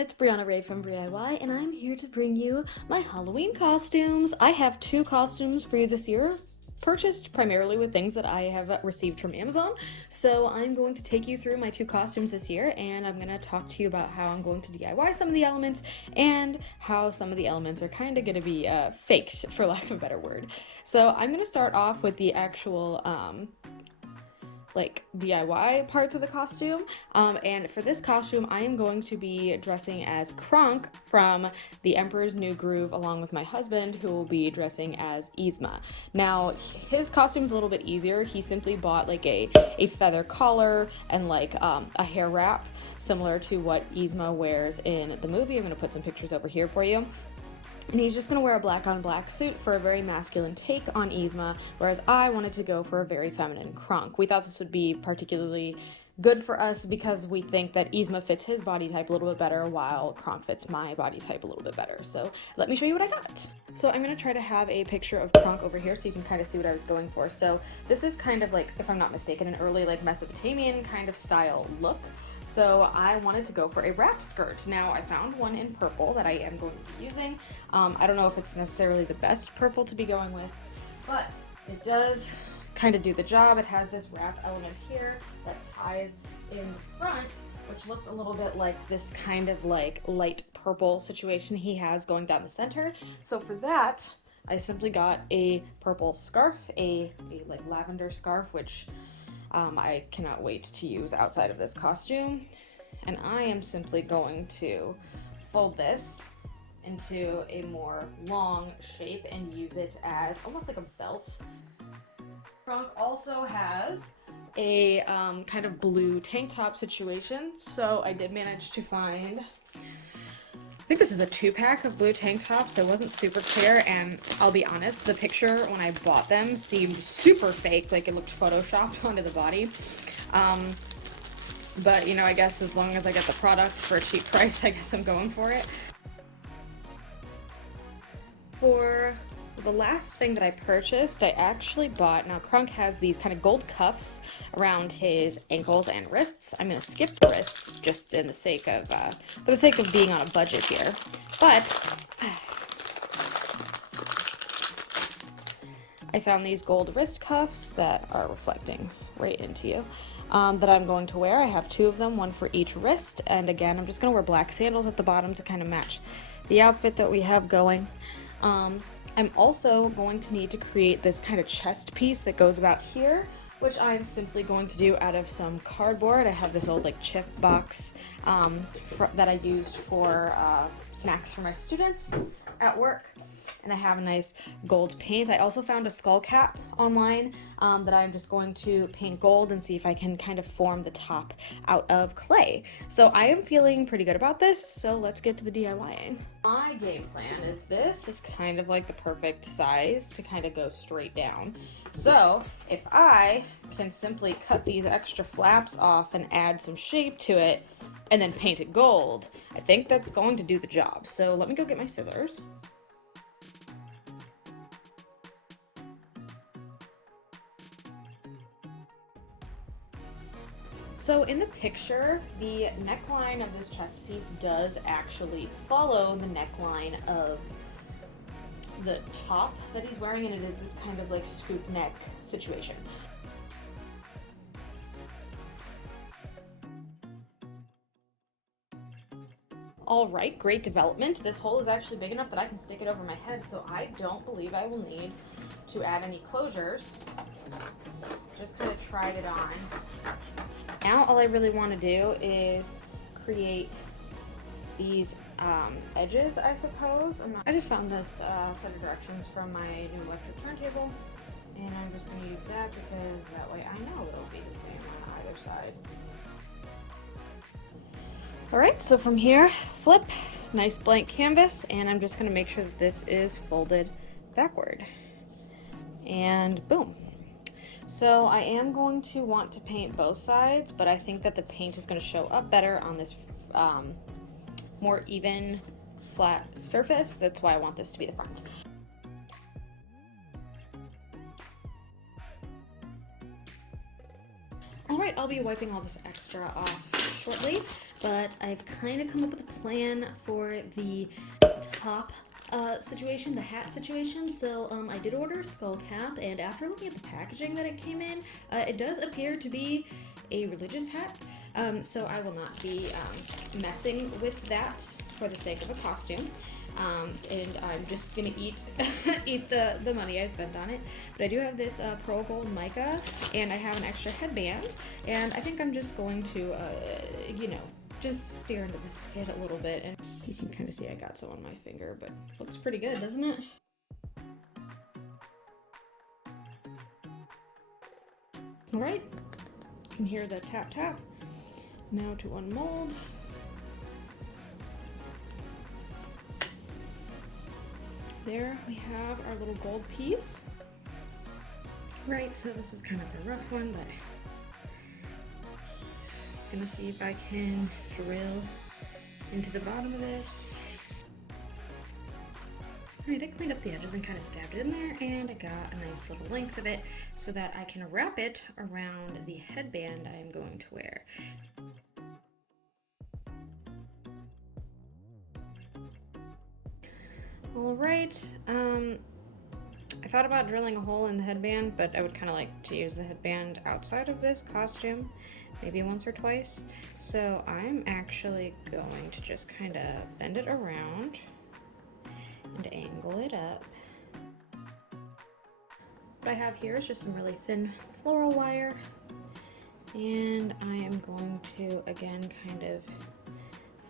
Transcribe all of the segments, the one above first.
it's Brianna Ray from DIY, and I'm here to bring you my Halloween costumes. I have two costumes for you this year, purchased primarily with things that I have received from Amazon. So I'm going to take you through my two costumes this year, and I'm going to talk to you about how I'm going to DIY some of the elements and how some of the elements are kind of going to be faked, for lack of a better word. So I'm going to start off with the actual like DIY parts of the costume. And for this costume, I am going to be dressing as Kronk from The Emperor's New Groove, along with my husband, who will be dressing as Yzma. Now, his costume is a little bit easier. He simply bought like a feather collar and like a hair wrap, similar to what Yzma wears in the movie. I'm going to put some pictures over here for you. And he's just going to wear a black on black suit for a very masculine take on Yzma, whereas I wanted to go for a very feminine Kronk. We thought this would be particularly good for us because we think that Yzma fits his body type a little bit better, while Kronk fits my body type a little bit better. So let me show you what I got. So I'm going to try to have a picture of Kronk over here so you can kind of see what I was going for. So this is kind of like, if I'm not mistaken, an early like Mesopotamian kind of style look. So I wanted to go for a wrap skirt. Now I found one in purple that I am going to be using. I don't know if it's necessarily the best purple to be going with, but it does kind of do the job. It has this wrap element here that ties in the front, which looks a little bit like this kind of like light purple situation he has going down the center. So for that, I simply got a purple scarf, a like lavender scarf, which I cannot wait to use outside of this costume. And I am simply going to fold this into a more long shape and use it as almost like a belt. Kronk also has a kind of blue tank top situation, so I did manage to find, I think this is a 2-pack of blue tank tops. It wasn't super clear, and I'll be honest, the picture when I bought them seemed super fake, like it looked photoshopped onto the body. But you know, I guess as long as I get the product for a cheap price, I guess I'm going for it. For the last thing that I purchased, I actually bought, now Kronk has these kind of gold cuffs around his ankles and wrists. I'm going to skip the wrists just in the sake of, for the sake of being on a budget here. But I found these gold wrist cuffs that are reflecting right into you, that I'm going to wear. I have 2 of them, one for each wrist. And again, I'm just going to wear black sandals at the bottom to kind of match the outfit that we have going. I'm also going to need to create this kind of chest piece that goes about here, which I'm simply going to do out of some cardboard. I have this old like chip box that I used for snacks for my students at work. And I have a nice gold paint. I also found a skull cap online that I'm just going to paint gold and see if I can kind of form the top out of clay. So I am feeling pretty good about this, so let's get to the DIYing. My game plan is this is kind of like the perfect size to kind of go straight down. So if I can simply cut these extra flaps off and add some shape to it and then paint it gold, I think that's going to do the job. So let me go get my scissors. So in the picture, the neckline of this chest piece does actually follow the neckline of the top that he's wearing, and it is this kind of like scoop neck situation. All right, great development. This hole is actually big enough that I can stick it over my head, so I don't believe I will need to add any closures. Just kind of tried it on. Now all I really want to do is create these edges, I suppose. I just found this set of directions from my new electric turntable, and I'm just going to use that because that way I know it'll be the same on either side. Alright, so from here, flip, nice blank canvas, and I'm just going to make sure that this is folded backward. And boom. So I am going to want to paint both sides, but I think that the paint is going to show up better on this more even, flat surface. That's why I want this to be the front. Alright, I'll be wiping all this extra off shortly, but I've kind of come up with a plan for the top situation, the hat situation. So I did order a skull cap, and after looking at the packaging that it came in, it does appear to be a religious hat. So I will not be messing with that for the sake of a costume. And I'm just gonna eat the money I spent on it. But I do have this pearl gold mica, and I have an extra headband, and I think I'm just going to, just stare into this kid a little bit. And you can kind of see I got some on my finger, but looks pretty good, doesn't it? All right, you can hear the tap tap. Now to unmold. There we have our little gold piece. Right, so this is kind of a rough one, but I'm gonna see if I can drill into the bottom of this. Alright, I cleaned up the edges and kind of stabbed it in there, and I got a nice little length of it so that I can wrap it around the headband I'm going to wear. Alright, I thought about drilling a hole in the headband, but I would kind of like to use the headband outside of this costume, maybe once or twice. So I'm actually going to just kind of bend it around and angle it up. What I have here is just some really thin floral wire, and I am going to, again, kind of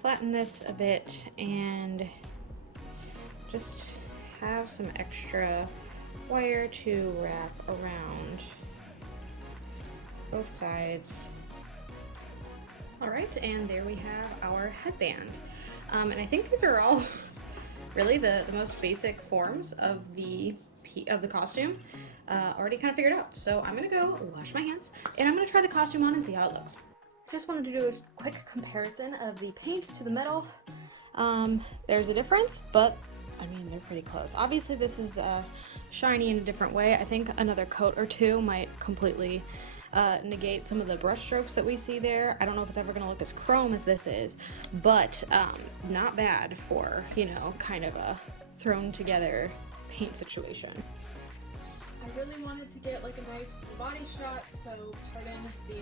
flatten this a bit and just have some extra wire to wrap around both sides. Alright, and there we have our headband. And I think these are all really the most basic forms of the costume already kind of figured out. So I'm gonna go wash my hands, and I'm gonna try the costume on and see how it looks. Just wanted to do a quick comparison of the paint to the metal. There's a difference, but I mean, they're pretty close. Obviously, this is shiny in a different way. I think another coat or two might completely negate some of the brush strokes that we see there. I don't know if it's ever going to look as chrome as this is, but not bad for, kind of a thrown together paint situation. I really wanted to get like a nice full body shot, so pardon the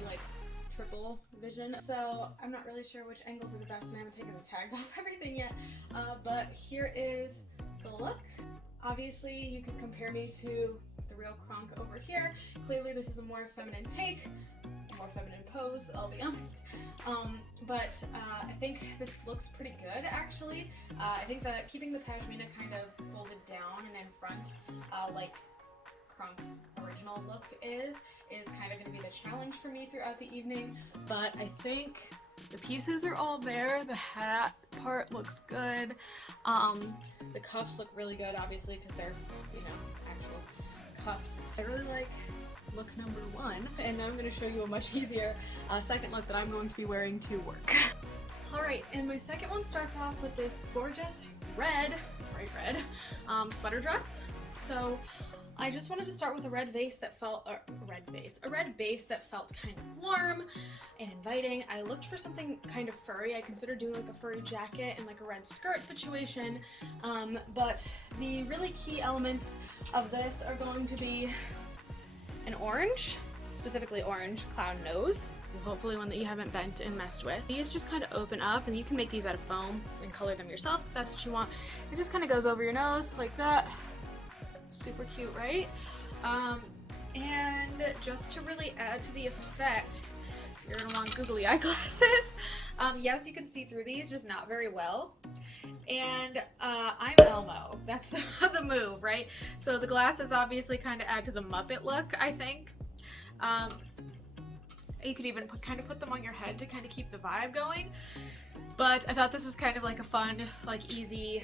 triple vision. So I'm not really sure which angles are the best, and I haven't taken the tags off everything yet, but here is the look. Obviously you can compare me to the real Kronk over here. Clearly this is a more feminine take, a more feminine pose, I'll be honest. But I think this looks pretty good actually. I think that keeping the pashmina kind of folded down and in front, like Kronk's original look is kind of going to be the challenge for me throughout the evening, but I think the pieces are all there. The hat part looks good. The cuffs look really good, obviously, because they're, actual cuffs. I really like look number one, and now I'm going to show you a much easier second look that I'm going to be wearing to work. Alright, and my second one starts off with this gorgeous red, bright red, sweater dress. So I just wanted to start with a red base that felt kind of warm and inviting. I looked for something kind of furry. I considered doing like a furry jacket and like a red skirt situation, but the really key elements of this are going to be an orange, specifically orange clown nose, hopefully one that you haven't bent and messed with. These just kind of open up, and you can make these out of foam and color them yourself if that's what you want. It just kind of goes over your nose like that. Super cute, right? And just to really add to the effect, you're gonna want googly eyeglasses. Yes, you can see through these, just not very well. And I'm Elmo. That's the move, right? So the glasses obviously kind of add to the Muppet look, I think. You could even kind of put them on your head to kind of keep the vibe going. But I thought this was kind of like a fun, like easy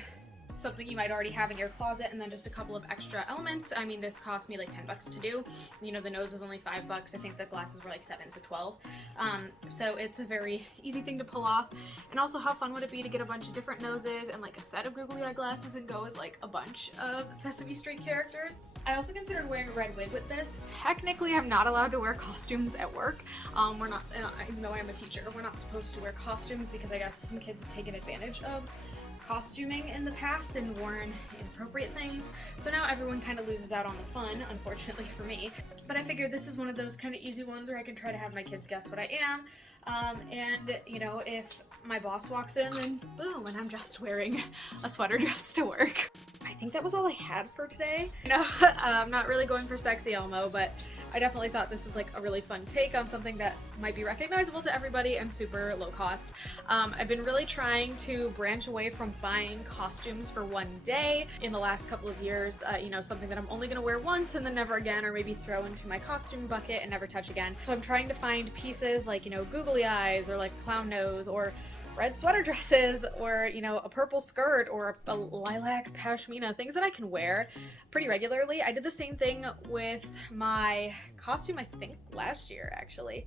something you might already have in your closet and then just a couple of extra elements. I mean, this cost me like 10 bucks to do. You know, the nose was only 5 bucks. I think the glasses were like 7, so 12. So it's a very easy thing to pull off. And also, how fun would it be to get a bunch of different noses and like a set of googly eye glasses and go as like a bunch of Sesame Street characters? I also considered wearing a red wig with this. Technically, I'm not allowed to wear costumes at work. We're not, even though I'm a teacher, we're not supposed to wear costumes because I guess some kids have taken advantage of costuming in the past and worn inappropriate things. So now everyone kind of loses out on the fun, unfortunately for me. But I figured this is one of those kind of easy ones where I can try to have my kids guess what I am. And you know, if my boss walks in, then boom, and I'm just wearing a sweater dress to work. I think that was all I had for today. You know, I'm not really going for sexy Elmo, but I definitely thought this was like a really fun take on something that might be recognizable to everybody and super low cost. I've been really trying to branch away from buying costumes for one day in the last couple of years. You know, something that I'm only gonna wear once and then never again, or maybe throw into my costume bucket and never touch again. So I'm trying to find pieces like, you know, googly eyes or like clown nose or red sweater dresses or, you know, a purple skirt or a lilac pashmina, things that I can wear pretty regularly. I did the same thing with my costume, I think last year actually.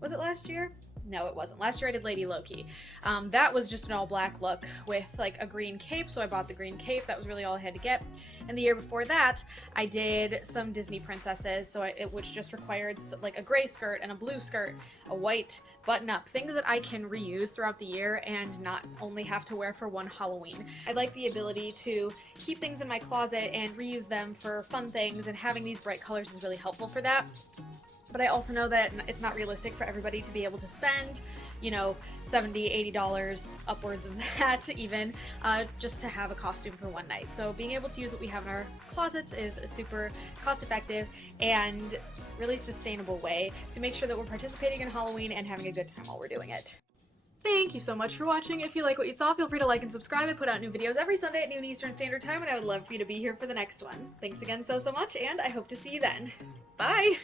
Was it last year? No, it wasn't. Last year I did Lady Loki. That was just an all black look with like a green cape, so I bought the green cape. That was really all I had to get. And the year before that, I did some Disney princesses, so which just required like a gray skirt and a blue skirt, a white button-up, things that I can reuse throughout the year and not only have to wear for one Halloween. I like the ability to keep things in my closet and reuse them for fun things, and having these bright colors is really helpful for that. But I also know that it's not realistic for everybody to be able to spend, you know, $70, $80, upwards of that even, just to have a costume for one night. So being able to use what we have in our closets is a super cost-effective and really sustainable way to make sure that we're participating in Halloween and having a good time while we're doing it. Thank you so much for watching. If you like what you saw, feel free to like and subscribe. I put out new videos every Sunday at noon Eastern Standard Time, and I would love for you to be here for the next one. Thanks again so much, and I hope to see you then. Bye!